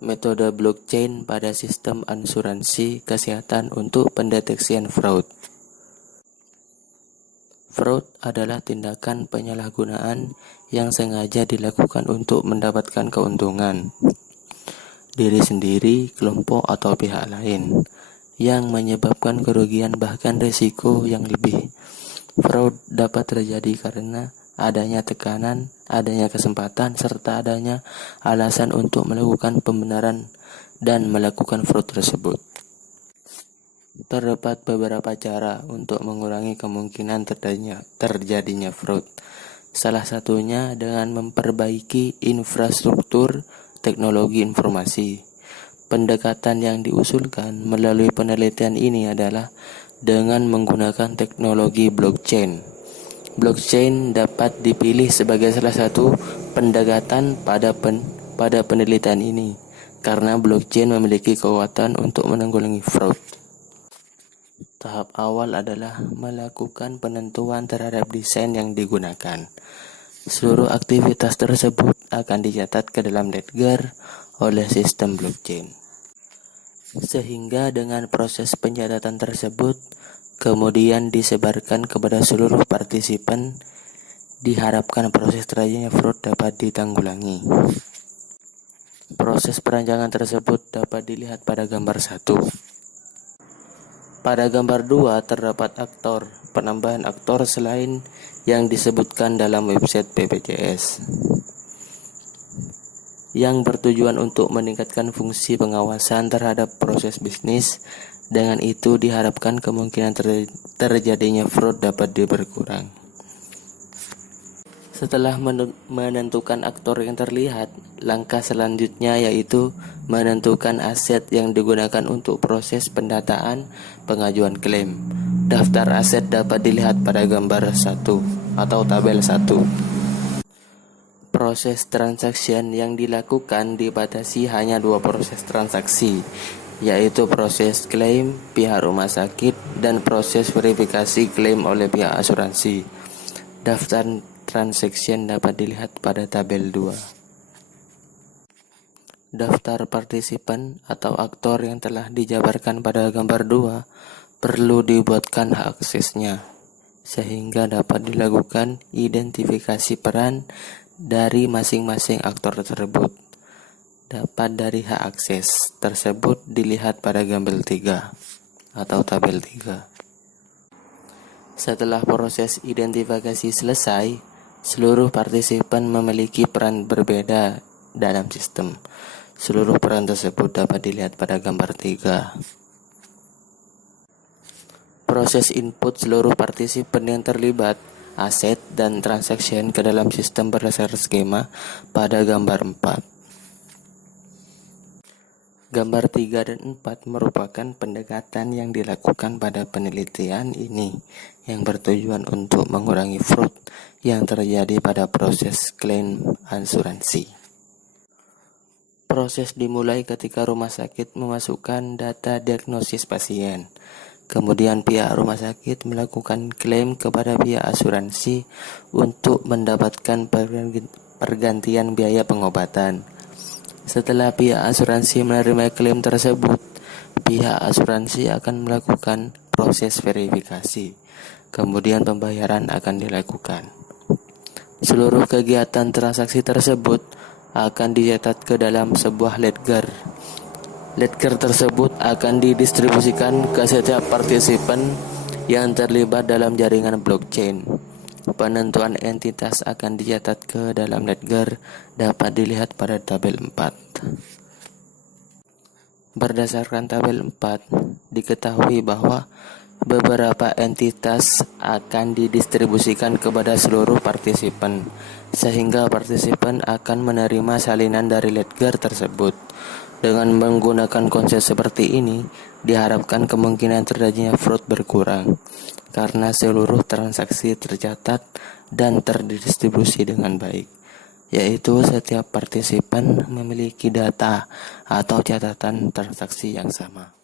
Metode blockchain pada sistem asuransi kesehatan untuk pendeteksian fraud. Fraud adalah tindakan penyalahgunaan yang sengaja dilakukan untuk mendapatkan keuntungan diri sendiri, kelompok, atau pihak lain yang menyebabkan kerugian bahkan risiko yang lebih. Fraud dapat terjadi karena adanya tekanan, adanya kesempatan, serta adanya alasan untuk melakukan pembenaran dan melakukan fraud tersebut. Terdapat beberapa cara untuk mengurangi kemungkinan terjadinya fraud. Salah satunya dengan memperbaiki infrastruktur teknologi informasi. Pendekatan yang diusulkan melalui penelitian ini adalah dengan menggunakan teknologi blockchain. Blockchain dapat dipilih sebagai salah satu pendekatan pada penelitian ini karena blockchain memiliki kekuatan untuk menanggulangi fraud. Tahap awal adalah melakukan penentuan terhadap desain yang digunakan. Seluruh aktivitas tersebut akan dicatat ke dalam ledger oleh sistem blockchain. Sehingga dengan proses pencatatan tersebut kemudian disebarkan kepada seluruh partisipan, diharapkan proses terjadinya fraud dapat ditanggulangi. Proses perancangan tersebut dapat dilihat pada gambar 1. Pada gambar 2 terdapat penambahan aktor selain yang disebutkan dalam website BPJS, yang bertujuan untuk meningkatkan fungsi pengawasan terhadap proses bisnis. Dengan itu diharapkan kemungkinan terjadinya fraud dapat berkurang. Setelah menentukan aktor yang terlihat, langkah selanjutnya yaitu menentukan aset yang digunakan untuk proses pendataan pengajuan klaim. Daftar aset dapat dilihat pada gambar 1 atau tabel 1. Proses transaction yang dilakukan dibatasi hanya 2 proses transaksi, yaitu proses klaim pihak rumah sakit dan proses verifikasi klaim oleh pihak asuransi. Daftar transaction dapat dilihat pada tabel 2. Daftar partisipan atau aktor yang telah dijabarkan pada gambar 2 perlu dibuatkan hak aksesnya, sehingga dapat dilakukan identifikasi peran dari masing-masing aktor tersebut. Dapat dari hak akses tersebut dilihat pada gambar 3 atau tabel 3. Setelah proses identifikasi selesai, seluruh partisipan memiliki peran berbeda dalam sistem. Seluruh peran tersebut dapat dilihat pada gambar 3. Proses input seluruh partisipan yang terlibat, aset dan transaction ke dalam sistem berdasarkan skema pada gambar 4. Gambar 3 dan 4 merupakan pendekatan yang dilakukan pada penelitian ini yang bertujuan untuk mengurangi fraud yang terjadi pada proses klaim asuransi. Proses dimulai ketika rumah sakit memasukkan data diagnosis pasien. Kemudian pihak rumah sakit melakukan klaim kepada pihak asuransi untuk mendapatkan pergantian biaya pengobatan. Setelah pihak asuransi menerima klaim tersebut, pihak asuransi akan melakukan proses verifikasi. Kemudian pembayaran akan dilakukan. Seluruh kegiatan transaksi tersebut akan dicatat ke dalam sebuah ledger. Ledger tersebut akan didistribusikan ke setiap partisipan yang terlibat dalam jaringan blockchain. Penentuan entitas akan dicatat ke dalam ledger dapat dilihat pada tabel 4. Berdasarkan tabel 4, diketahui bahwa beberapa entitas akan didistribusikan kepada seluruh partisipan, sehingga partisipan akan menerima salinan dari ledger tersebut. Dengan menggunakan konsep seperti ini, diharapkan kemungkinan terjadinya fraud berkurang, karena seluruh transaksi tercatat dan terdistribusi dengan baik, yaitu setiap partisipan memiliki data atau catatan transaksi yang sama.